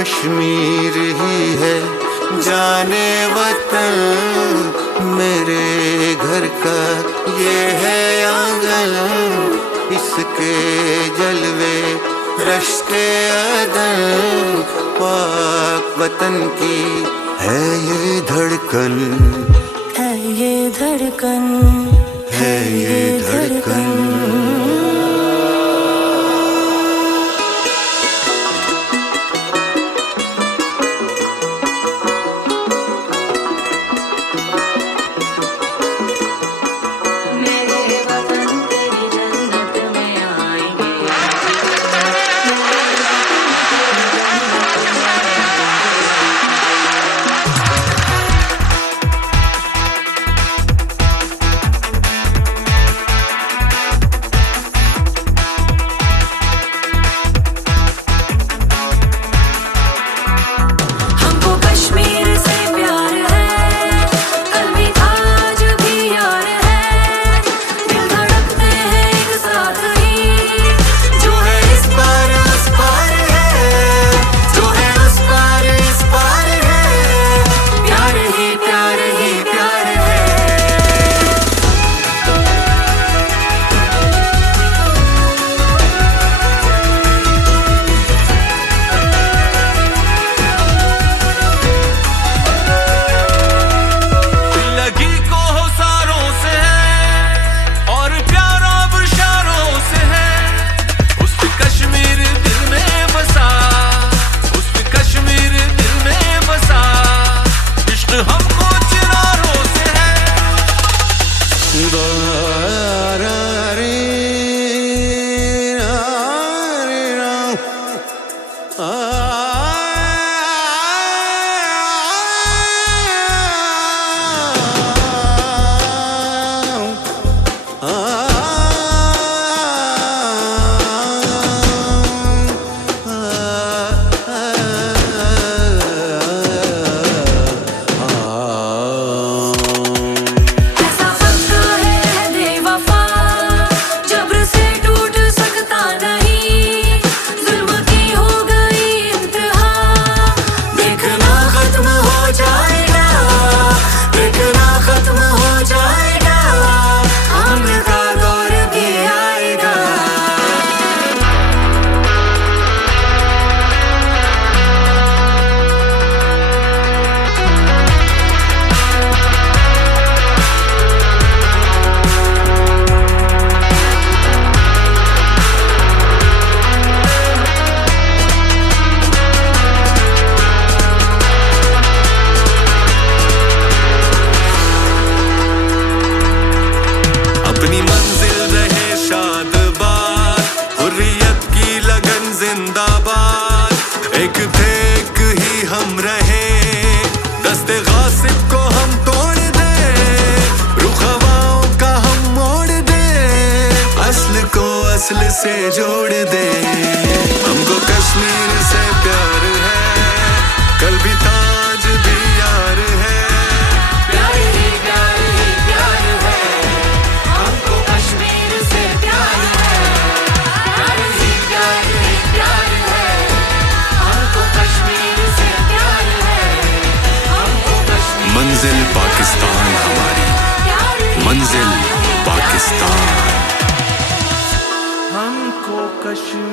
कश्मीर ही है जाने वतन, मेरे घर का ये है आंगन, इसके जलवे रश्के अदन, पाक वतन की है ये धड़कन, है ये धड़कन, है ये धड़कन। एक थे एक ही हम रहे, दस्ते गासिब को हम तोड़ दे, रुख हवाओं का हम मोड़ दे, असल को असल से जोड़ दे। हमको कश्मीर से प्यार है, कल भी था आज भी यार है, प्यार ही प्यार ही प्यार है, हमको कश्मीर से प्यार है, प्यार ही प्यार ही प्यार है, हमको कश्मीर से प्यार है, हमको कश्मीर। मंजिल पाकिस्तान हमारी, मंजिल पाकिस्तान, हमको कश्मीर